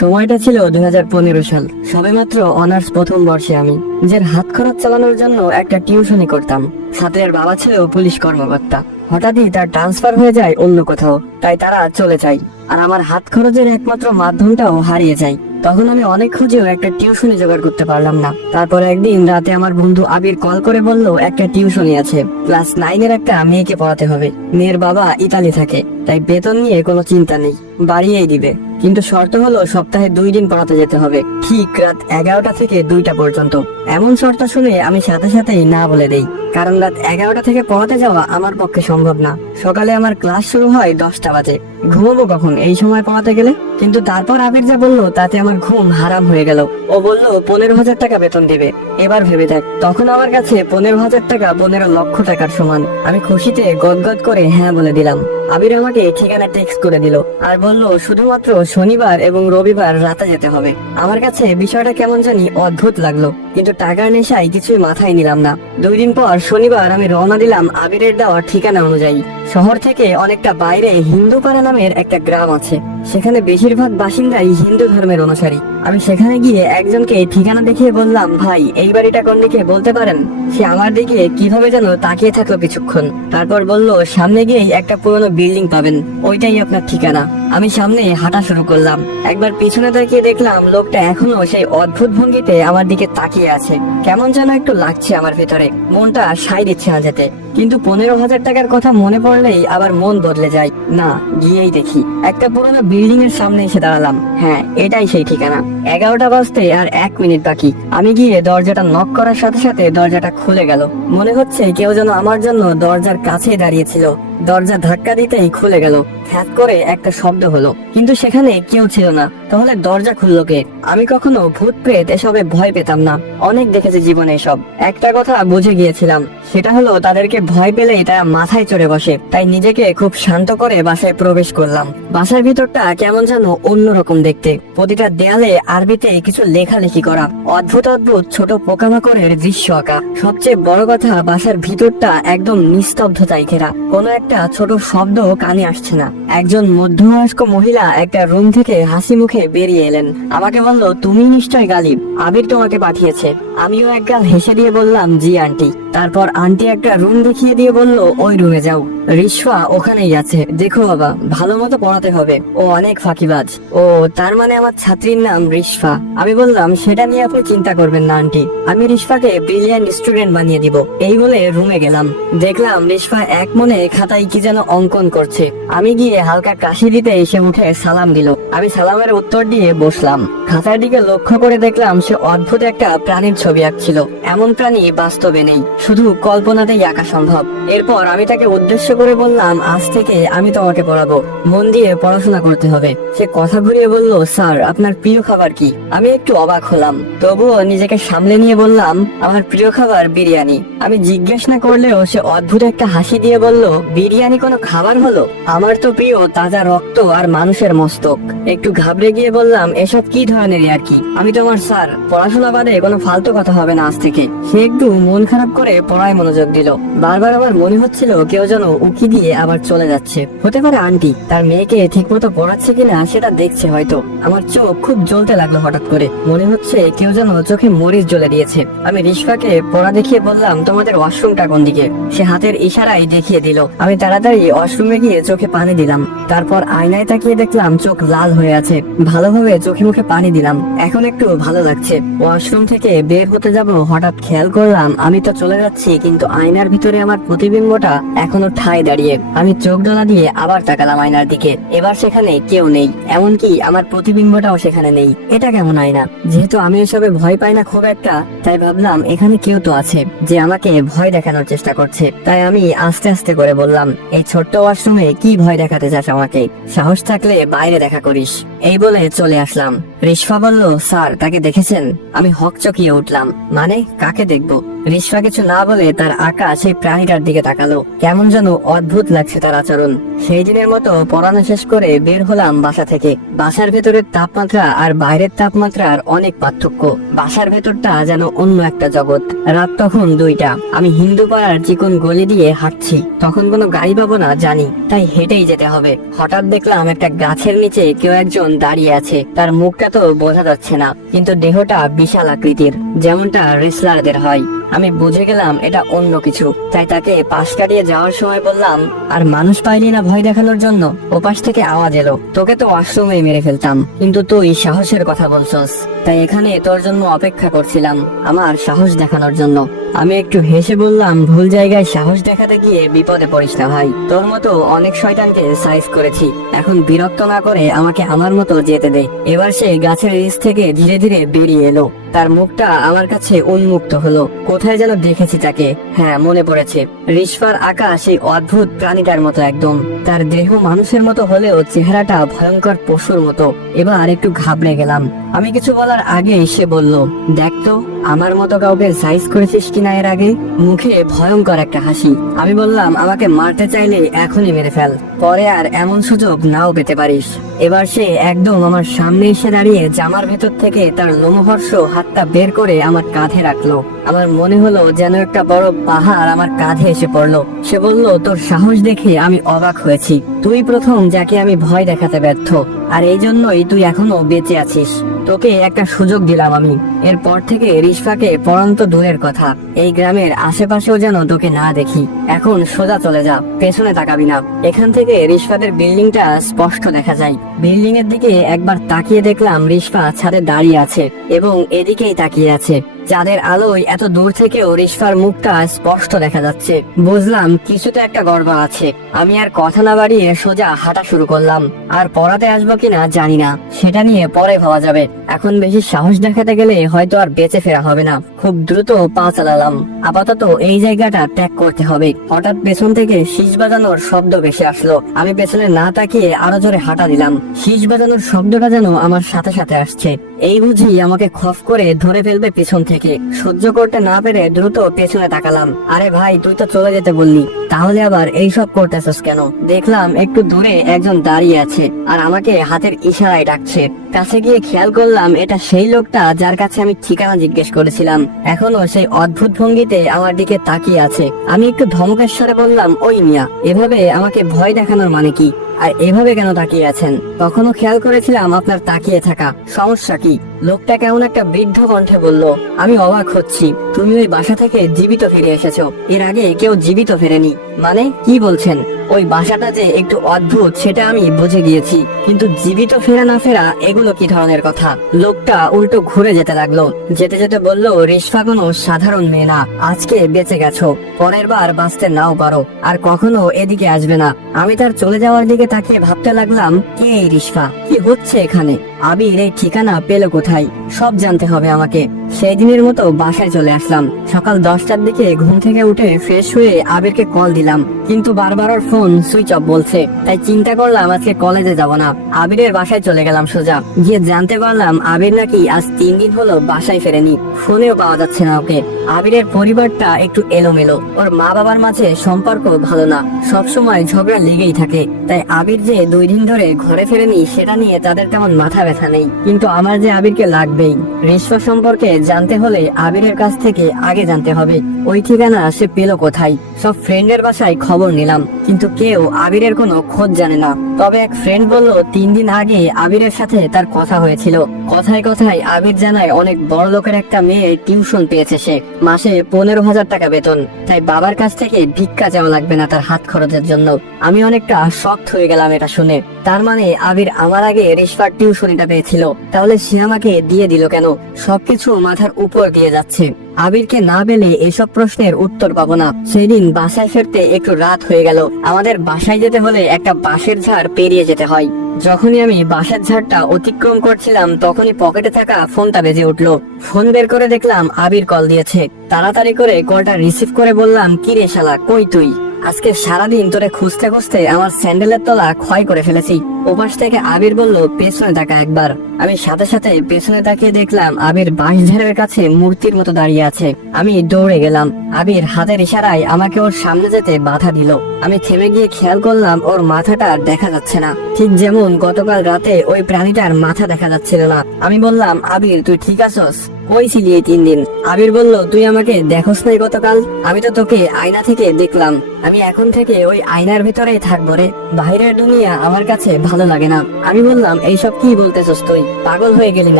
সময়টা ছিল 2015 সাল। সবেমাত্র অনার্স প্রথম বর্ষে আমি নিজের হাত খরচ চালানোর জন্য একটা টিউশনি করতাম। ছাত্রের বাবা ছিল পুলিশ কর্মকর্তা। হঠাৎই তার ট্রান্সফার হয়ে যায় অন্য কোথাও, তাই তারা চলে যায় আর আমার হাত খরচের একমাত্র মাধ্যমটাও হারিয়ে যায়। তখন আমি অনেক খুঁজেও একটা টিউশনি জোগাড় করতে পারলাম না। তারপর একদিন রাতে আমার বন্ধু আবির কল করে বলল একটা টিউশনি আছে, ক্লাস 9-এর একটা মেয়েকে পড়াতে হবে। মেয়ের বাবা ইতালি থাকে, তাই বেতন নিয়ে কোনো চিন্তা নেই, বাড়িয়েই দিবে। কিন্তু শর্ত হলো সপ্তাহে 2 দিন পড়াতে যেতে হবে, ঠিক রাত 11টা থেকে 2টা পর্যন্ত। এমন শর্ত শুনে আমি সাথে সাথেই না বলে দেই, কারণ রাত 11টা থেকে পড়াতে যাওয়া আমার পক্ষে সম্ভব না। সকালে আমার ক্লাস শুরু হয় 10টা বাজে, ঘুমবো কখন এই সময় পড়াতে গেলে? কিন্তু তারপর আবির যা বললো তাতে আমার ঘুম হারাম হয়ে গেল। ও বলল 15,000 টাকা বেতন দিবে। এবার ভেবে দেখ, তখন আমার কাছে 15,000 টাকা 15 লক্ষ টাকার সমান। আমি খুশিতে গদগদ করে হ্যাঁ বলে দিলাম। আবির আমাকে ঠিকানা টেক্সট করে দিল আর বলল শুধুমাত্র শনিবার এবং রবিবার রাতে যেতে হবে। আমার কাছে বিষয়টা কেমন জানি অদ্ভুত লাগলো, কিন্তু টাকার নেশায় কিছুই মাথায় নিলাম না। 2 দিন পর শনিবার আমি রওনা দিলাম আবিরের দেওয়া ঠিকানা অনুযায়ী। শহর থেকে অনেকটা বাইরে হিন্দুপাড়া নামের একটা গ্রাম আছে, সেখানে বেশিরভাগ বাসিন্দাই হিন্দু ধর্মের অনুসারী। আমি সেখানে গিয়ে একজনকে ঠিকানা দেখিয়ে বললাম, ভাই এই বাড়িটা কোন দিকে বলতে পারেন? সে আমার দিকে কিভাবে যেন তাকিয়ে থাকলো কিছুক্ষণ, তারপর বলল সামনে গিয়েই একটা পুরনো বিল্ডিং পাবেন, ওইটাই আপনার ঠিকানা। আমি সামনে হাঁটা শুরু করলাম। একবার পিছনে তাকিয়ে দেখলাম লোকটা এখনো সেই অদ্ভুত ভঙ্গিতে আমার দিকে তাকিয়ে আছে। কেমন যেন একটু লাগছে আমার ভেতরে, মনটা সায় দিচ্ছে না যেতে। কিন্তু 15,000 টাকার কথা মনে পড়লেই আবার মন বদলে যায়। না, গিয়েই দেখি। একটা পুরোনো বিল্ডিং এর সামনে এসে দাঁড়ালাম। হ্যাঁ, এটাই সেই ঠিকানা। 11টা বাজতে আর 1 মিনিট বাকি। আমি গিয়ে দরজাটা নক করার সাথে সাথে দরজাটা খুলে গেল। মনে হচ্ছে কেউ যেন আমার জন্য দরজার কাছে দাঁড়িয়েছিল। দরজা ধাক্কা দিতেই খুলে গেল। খ্যাত করে একটা শব্দ হলো, কিন্তু সেখানে কেউ ছিল না। তাহলে দরজা খুললো কে? আমি কখনো ভূত প্রেত এসবে ভয় পেতাম না, অনেক দেখেছি জীবনে এসব। একটা কথা বুঝে গিয়েছিলাম, সেটা হলো তাদেরকে ভয় পেলেই তারা মাথায় চড়ে বসে। তাই নিজেকে খুব শান্ত করে বাসায় প্রবেশ করলাম। বাসার ভিতরটা কেমন যেন অন্যরকম দেখতে। প্রতিটা দেয়ালে আরবিতে কিছু লেখালেখি করা, অদ্ভুত অদ্ভুত ছোট পোকামাকড়ের দৃশ্য আঁকা। সবচেয়ে বড় কথা, বাসার ভিতরটা একদম নিস্তব্ধতায় ঘেরা। কোনো একটা ছোট শব্দ কানে আসছে না। একজন মধ্যবয়স্ক মহিলা একটা রুম থেকে হাসি মুখে বেরিয়ে এলেন। আমাকে বলল, তুমি নিশ্চয় গালিব, আবির তোমাকে পাঠিয়েছে। আমিও একগাল হেসে দিয়ে বললাম, জি আন্টি। তারপর আন্টি একটা রুম দেখিয়ে দিয়ে বলল, ওই রুমে যাও, রিশফা ওখানেই আছে। দেখো বাবা, ভালো মতো পড়াতে হবে, ও অনেক ফাঁকিবাজ। ও, তার মানে আমার ছাত্রীর নাম রিশফা? আমি বললাম, সেটা নিয়ে আপনি চিন্তা করবেন না আন্টি, আমি রিশফাকে ব্রিলিয়ান্ট স্টুডেন্ট বানিয়ে দিব। এই বলে রুমে গেলাম। দেখলাম রিশফা এক মনে খাতায় কি যেন অঙ্কন করছে। আমি গিয়ে হালকা কাশি দিতে এসে উঠে সালাম দিল। আমি সালামের উত্তর দিয়ে বসলাম। খাতার দিকে লক্ষ্য করে দেখলাম সে অদ্ভুত একটা প্রাণীর ছবি আঁকছিল। এমন প্রাণী বাস্তবে নেই, শুধু কল্পনাতেই আঁকা সম্ভব। এরপর আমি তাকে উদ্দেশ্য করে বললাম, আজ থেকে আমি তোমাকে পড়াবো, মন দিয়ে পড়াশোনা করতে হবে। সে কথা ঘুরিয়ে বলল, স্যার আপনার প্রিয় খাবার কি? আমি একটু অবাক হলাম, তবুও নিজেকে সামলে নিয়ে বললাম, আমার প্রিয় খাবার বিরিয়ানি। আমি জিজ্ঞেস না করলেও সে অদ্ভুত একটা হাসি দিয়ে বলল, বিরিয়ানি কোনো খাবার হলো? আমার তো প্রিয় তাজা রক্ত আর মানুষের মস্তক। একটু ঘাবড়ে গিয়ে বললাম, এসব কি ধরনের আর কি? আমি তোমার স্যার, পড়াশোনা বাদে কোনো ফালতু কথা হবে না আজ থেকে। সে একটু মন খারাপ করে পড়ায় মনোযোগ দিল। বারবার আমার মনে হচ্ছিল কেউ যেন উকি দিয়ে আবার চলে যাচ্ছে। হতে পারে আন্টি তার মেয়েকে ঠিক মতো পড়াচ্ছে কিনা সেটা দেখছে হয়তো। আমার চোখ খুব জ্বলতে লাগলো হঠাৎ করে, মনে হচ্ছে কেউ যেন চোখে মরিচ জ্বলে দিয়েছে। আমি রিশফাকে পড়া দেখিয়ে বললাম, তোমাদের ওয়াশরুমটা কোন দিকে? সে হাতের ইশারায় দেখিয়ে দিল। আমি তাড়াতাড়ি ওয়াশরুমে গিয়ে চোখে পানি দিলাম। তারপর আয়নায় তাকিয়ে দেখলাম চোখ লাল হয়ে আছে। ভালোভাবে চোখে মুখে পানি দিলাম, এখন একটু ভালো লাগছে। ওয়াশরুম থেকে বের হতে যাব, হঠাৎ খেয়াল করলাম আমি তো চলে যাচ্ছি, কিন্তু আয়নার ভিতরে আমার প্রতিবিম্বটা এখনো ঠায় দাঁড়িয়ে। আমি চোখ ডলা দিয়ে আবার তাকালাম আয়নার দিকে। এবার সেখানে কেউ নেই, এমনকি আমার প্রতিবিম্বটাও সেখানে নেই। এটা কেমন আয়না? যেহেতু আমি এসবে ভয় পাই না খুব একটা, তাই ভাবলাম এখানে কেউ তো আছে যে আমাকে ভয় দেখানোর চেষ্টা করছে। তাই আমি আস্তে আস্তে করে বললাম, এই ছোট্ট ওয়াশরুমে কি ভয় দেখাতে চাস আমাকে? সাহস থাকলে বাইরে দেখা করিস। এই বলে চলে আসলাম। রিশফা বলল, স্যার তাকে দেখেছেন? আমি হকচকিয়ে উঠলাম, মানে কাকে দেখবো? রিশফা কিছু না বলে তার আঁকা সেই প্রাণীটার দিকে তাকালো। কেমন যেন অদ্ভুত লাগছে তার আচরণ। সেই দিনের মতো পড়ানো শেষ করে বের হলাম বাসা থেকে। বাসার ভেতরের তাপমাত্রা আর বাইরের তাপমাত্রার অনেক পার্থক্য। বাসার ভেতরটা যেন অন্য একটা জগৎ। রাত তখন 2টা। আমি হিন্দু পাড়ার চিকন গলি দিয়ে হাঁটছি। তখন কোনো গাড়ি পাবো না জানি, তাই হেঁটেই যেতে হবে। হঠাৎ দেখলাম একটা গাছের নিচে কেউ একজন মতন দাঁড়িয়ে আছে। তার মুখটা তো বোঝা যাচ্ছে না, কিন্তু দেহটা বিশাল আকৃতির, যেমনটা রেসলারদের হয়। আমি বুঝে গেলাম এটা অন্য কিছু, তাই তাকে পাশ কাটিয়ে যাওয়ার সময় বললাম, আর মানুষ পাইলি না ভয় দেখানোর জন্য? ওপাশ থেকে আওয়াজ এলো, তোকে তো ওয়াশরুমে মেরে ফেলতাম, কিন্তু তুই সাহসের কথা বলছস, তাই এখানে তোর জন্য অপেক্ষা করছিলাম, আমার সাহস দেখানোর জন্য। আমি একটু হেসে বললাম, ভুল জায়গায় সাহস দেখাতে গিয়ে বিপদে পড়িস না ভাই, তোর মতো অনেক শয়তানকে সাইজ করেছি, এখন বিরক্ত না করে আমাকে আমার মতো যেতে দে। এবার সে গাছের নিচ থেকে ধীরে ধীরে বেরিয়ে এলো। তার মুখটা আমার কাছে উন্মুক্ত হলো। কোথায় যেন দেখেছি তাকে, হ্যাঁ মনে পড়েছে, রিশফার আঁকা সেই অদ্ভুত প্রাণীটার মতো একদম। তার দেহ মানুষের মতো হলেও চেহারাটা ভয়ঙ্কর পশুর মতো। এবার একটু ঘাবড়ে গেলাম। আমি কিছু বলার আগে সে বলল, দেখ তো আমার মতো কাউকে সাইজ করেছিস কিনা এর আগে। মুখে ভয়ঙ্কর একটা হাসি। আমি বললাম, আমাকে মারতে চাইলে এখনই মেরে ফেল, পরে আর এমন সুযোগ নাও পেতে পারিস। এবার সে একদম আমার সামনে এসে দাঁড়িয়ে জামার ভেতর থেকে তার লোমহর্ষ হাতটা বের করে আমার কাঁধে রাখলো। আমার মনে হলো যেন একটা বড় পাহাড় আমার কাঁধে এসে পড়লো। সে বলল, তোর সাহস দেখে আমি অবাক হয়েছি, তুই প্রথম যাকে আমি ভয় দেখাতে ব্যর্থ, আর এই জন্যই তুই এখনো বেঁচে আছিস। তোকে একটা সুযোগ দিলাম আমি, এরপর থেকে রিশফাকে পড়ন্ত দূরের কথা, এই গ্রামের আশেপাশেও যেন তোকে না দেখি। এখন সোজা চলে যা, পেছনে তাকাবি না। এখান থেকে রিশফাদের বিল্ডিংটা স্পষ্ট দেখা যায়। বিল্ডিং এর দিকে একবার তাকিয়ে দেখলাম রিশফা ছাদে দাঁড়িয়ে আছে এবং এদিকেই তাকিয়ে আছে। চাঁদের আলোয় এত দূর থেকেও রিশফার মুখটা স্পষ্ট দেখা যাচ্ছে। বুঝলাম কিছুতে একটা গড়বড় আছে। আমি আর কথা না বাড়িয়ে সোজা হাঁটা শুরু করলাম। আর পড়াতে আসবো কিনা জানি না, সেটা নিয়ে পরে ভাবা যাবে। এখন বেশি সাহস দেখাতে গেলে হয়তো আর বেঁচে ফেরা হবে না। খুব দ্রুত পা চালালাম। আপাতত এই জায়গাটা ত্যাগ করতে হবে। হঠাৎ পেছন থেকে শীষ বাজানোর শব্দ ভেসে আসলো। আমি পেছনে না তাকিয়ে আরো জোরে হাঁটা দিলাম। শীষ বাজানোর শব্দটা যেন আমার সাথে সাথে আসছে। এই বুঝি আমাকে খপ করে ধরে ফেলবে পেছন থেকে। সহ্য করতে না পেরে দ্রুত পেছনে তাকালাম। আরে ভাই, তুই তো চলে যেতে বললি, তাহলে আবার এইসব করতেছস কেন? দেখলাম একটু দূরে একজন দাঁড়িয়ে আছে আর আমাকে হাতের ইশারায় ডাকছে। কাছে গিয়ে খেয়াল করলাম এটা সেই লোকটা যার কাছে আমি ঠিকানা জিজ্ঞেস করেছিলাম। এখনো সেই অদ্ভুত ভঙ্গিতে আমার দিকে তাকিয়ে আছে। আমি একটু ধমকের স্বরে বললাম, ওই মিয়া, এভাবে আমাকে ভয় দেখানোর মানে কি? আর এভাবে কেন তাকিয়ে আছেন? তখনও খেয়াল করেছিলাম আপনার তাকিয়ে থাকা, সমস্যা কি? লোকটা কেমন একটা বৃদ্ধ কণ্ঠে বলল, আমি অবাক হচ্ছি, তুমি ওই বাসা থেকে জীবিত ফিরে এসেছো। এর আগে কেউ জীবিত ফেরেনি। মানে কি বলছেন? ওই বাসাটা যে একটু অদ্ভুত সেটা আমি বুঝে গিয়েছি, কিন্তু জীবিত ফেরা না ফেরা এগুলো কি ধরনের কথা? লোকটা উল্টো ঘুরে যেতে লাগলো। যেতে যেতে বলল, রিশফা কোনো সাধারণ মেয়ে না, আজকে বেঁচে গেছো, পরের বার বাঁচতে নাও পারো, আর কখনো এদিকে আসবে না। আমি তার চলে যাওয়ার দিকে তাকিয়ে ভাবতে লাগলাম, কে এই রিশফা? কি হচ্ছে এখানে? আবির এই ঠিকানা পেল কোথায়? সব জানতে হবে আমাকে। সেই দিনের মতো বাসায় চলে আসলাম। সকাল 10টার দিকে ঘুম থেকে উঠে ফ্রেশ হয়ে আবিরকে কল দিলাম, কিন্তু বারবার ওর ফোন সুইচ অফ বলছে। তাই চিন্তা করলাম আজকে কলেজে যাব না। আবিরের বাসায় চলে গেলাম সোজা। গিয়ে জানতে পারলাম আবির নাকি আজ 3 দিন হলো বাসায় ফেরেনি। ফোনেও পাওয়া যাচ্ছে না ওকে। আবিরের পরিবারটা একটু এলোমেলো। ওর মা বাবার মাঝে সম্পর্ক ভালো না, সবসময় ঝগড়া লেগেই থাকে। তাই আবির যে 2 দিন ধরে ঘরে ফেরেনি সেটা নিয়ে তাদের তেমন মাথা ব্যথা নেই। কিন্তু আমার যে আবিরকে লাগবেই। রিশফা সম্পর্কে জানতে হলে আবিরের কাছ থেকে আগে জানতে হবে ওই ঠিকানা সে পেল কোথায়। সব ফ্রেন্ডের বাসায় খবর নিলাম, কিন্তু কেউ আবিরের কোনো খোঁজ জানে না। তবে এক ফ্রেন্ড বলল 3 দিন আগে আবিরের সাথে তার কথা হয়েছিল। কথায় কথায় আবির জানায় অনেক বড় লোকের একটা মেয়ে টিউশন পেয়েছে সে, মাসে 15,000 টাকা বেতন। তাই বাবার কাছ থেকে ভিক্ষা চাওয়া লাগবে না তার হাত খরচের জন্য। আমি অনেকটা শকড হয়ে গেলাম এটা শুনে। তার মানে আবির আমার আগে রিশফার টিউশনিটা পেয়েছিল, তাহলে সে আমাকে দিয়ে দিল কেন? সবকিছু মাথার উপর দিয়ে যাচ্ছে। আবিরকে না পেলে এসব প্রশ্নের উত্তর পাবো না। সেই দিন বাসায় ফিরতে একটু রাত হয়ে গেল। আমাদের বাসায় যেতে হলে একটা বাঁশের ঝাড় পেরিয়ে যেতে হয়। যখনই আমি বাঁশের ঝাড়টা অতিক্রম করছিলাম তখনই পকেটে থাকা ফোনটা বেজে উঠলো। ফোন বের করে দেখলাম আবির কল দিয়েছে। তাড়াতাড়ি করে কলটা রিসিভ করে বললাম, কি রে শালা, কই তুই? আজকে সারাদিন তোরে খুঁজতে খুঁজতে আমার স্যান্ডেলের তলা ক্ষয় করে ফেলেছি। ওপাশ থেকে আবির বলল, পেছনে তাকা একবার। আমি সাথে সাথে পেছনে তাকিয়ে দেখলাম আবির বাঁশঝাড়ের কাছে মূর্তির মতো দাঁড়িয়ে আছে। আমি দৌড়ে গেলাম। আবির হাতের ইশারায় আমাকে ওর সামনে যেতে বাধা দিল। আমি থেমে গিয়ে খেয়াল করলাম ওর মাথাটা আর দেখা যাচ্ছে না, ঠিক যেমন গতকাল রাতে ওই প্রাণীটার মাথা দেখা যাচ্ছিল না। আমি বললাম, আবির তুই ঠিক আছস? কই ছিলি এই 3 দিন? আবির বলল, তুই আমাকে দেখোস নাই গতকাল? আমি তো তোকে আয়না থেকে দেখলাম। আমি এখন থেকে ওই আয়নার ভিতরেই থাকবো রে। বাইরের দুনিয়া আমার কাছে ভালো লাগে না। আমি বললাম, এইসব কি বলতেছস তুই? পাগল হয়ে গেলি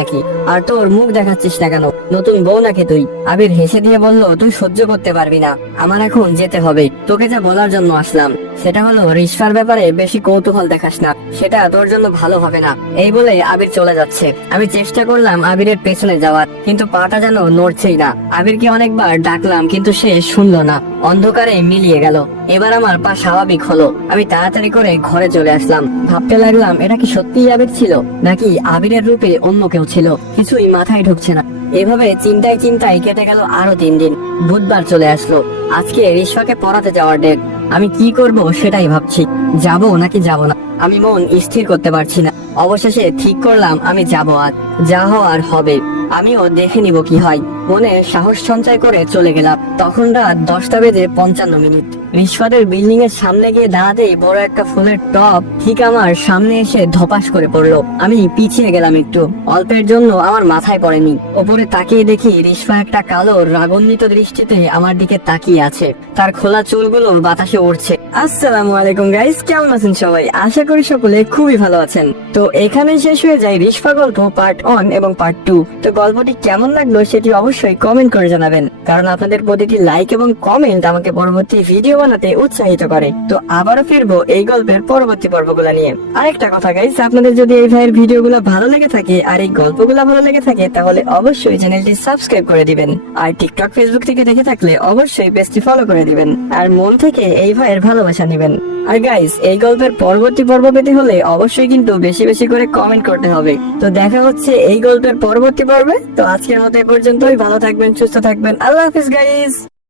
নাকি? আর তোর মুখ দেখাচ্ছিস না কেন? নতুন বউ নাকি তুই? আবির হেসে দিয়ে বলল, তুই সহ্য করতে পারবি না। আমার এখন যেতে হবে। তোকে যা বলার জন্য আসলাম সেটা হলো, রিশফার ব্যাপারে বেশি কৌতূহল দেখাস না, সেটা তোর জন্য ভালো হবে না। এই বলে আবির চলে যাচ্ছে। আমি চেষ্টা করলাম আবিরের পেছনে যাওয়ার, কিন্তু পাটা যেন নড়ছেই না। আবিরকে অনেকবার ডাকলাম, কিন্তু সে শুনলো না। অন্ধকারে মিলিয়ে গেল। এবার আমার পা স্বাভাবিক হলো। আমি তাড়াতাড়ি করে ঘরে চলে আসলাম। ভাবতে লাগলাম, এটা কি সত্যিই আবির ছিল, নাকি আবিরের রূপে অন্য কেউ ছিল? কিছুই মাথায় ঢুকছে না। এভাবে চিন্তায় চিন্তায় কেটে গেল আরো 3 দিন। বুধবার চলে আসলো। আজকে রিশফাকে পড়াতে যাওয়ার ডেট। আমি কি করব সেটাই ভাবছি, যাব নাকি যাব না। আমি মন স্থির করতে পারছি না। অবশেষে ঠিক করলাম, আমি যাব। আজ যা হওয়ার হবে। আমিও দেখে নিব কি হয়। মনে সাহস সঞ্চয় করে চলে গেলাম। তখন রাত 10:55। রিশফাদের বিল্ডিং এর সামনে গিয়ে দাঁড়াতেই বড় একটা ফুলের টব ঠিক আমার সামনে এসে ধপাস করে পড়লো। আমি পিছিয়ে গেলাম একটু। অল্পের জন্য আমার মাথায় পড়েনি। ওপরে তাকিয়ে দেখি রিশফা একটা কালো রাগান্বিত দৃষ্টিতে আমার দিকে তাকিয়ে আছে। তার খোলা চুলগুলো বাতাসে উড়ছে। আসসালামু আলাইকুম গাইস, কেমন আছেন সবাই? আশা করি সকলে খুবই ভালো আছেন। তো এখানে শেষ হয়ে যায় রিশফা গল্প পার্ট 1 এবং পার্ট 2। তো গল্পটি কেমন লাগলো সেটি অবশ্যই কমেন্ট করে জানাবেন, কারণ আপনাদের প্রতিটি লাইক এবং কমেন্ট আমাকে পরবর্তী ভিডিও বানাতে উৎসাহিত করে। তো আবারও ফিরবো এই গল্পের পরবর্তী পর্বগুলো নিয়ে। আরেকটা কথা গাইস, আপনাদের যদি এই ভাইয়ের ভিডিওগুলো ভালো লেগে থাকে আর এই গল্পগুলো ভালো লেগে থাকে, তাহলে অবশ্যই চ্যানেলটি সাবস্ক্রাইব করে দিবেন। আর টিকটক ফেসবুক থেকে দেখে থাকলে অবশ্যই পেজটি ফলো করে দিবেন। আর মন থেকে এই ভাইয়ের ভালোবাসা নেবেন। আর গাইস, এই গল্পের পরবর্তী পর্ব পেতে হলে অবশ্যই কিন্তু বেশি বেশি করে কমেন্ট করতে হবে। তো দেখা হচ্ছে এই গল্পের পরবর্তী পর্বে। তো আজকের মতো এ পর্যন্তই। ভালো থাকবেন, সুস্থ থাকবেন। আল্লাহ হাফিজ গাইস।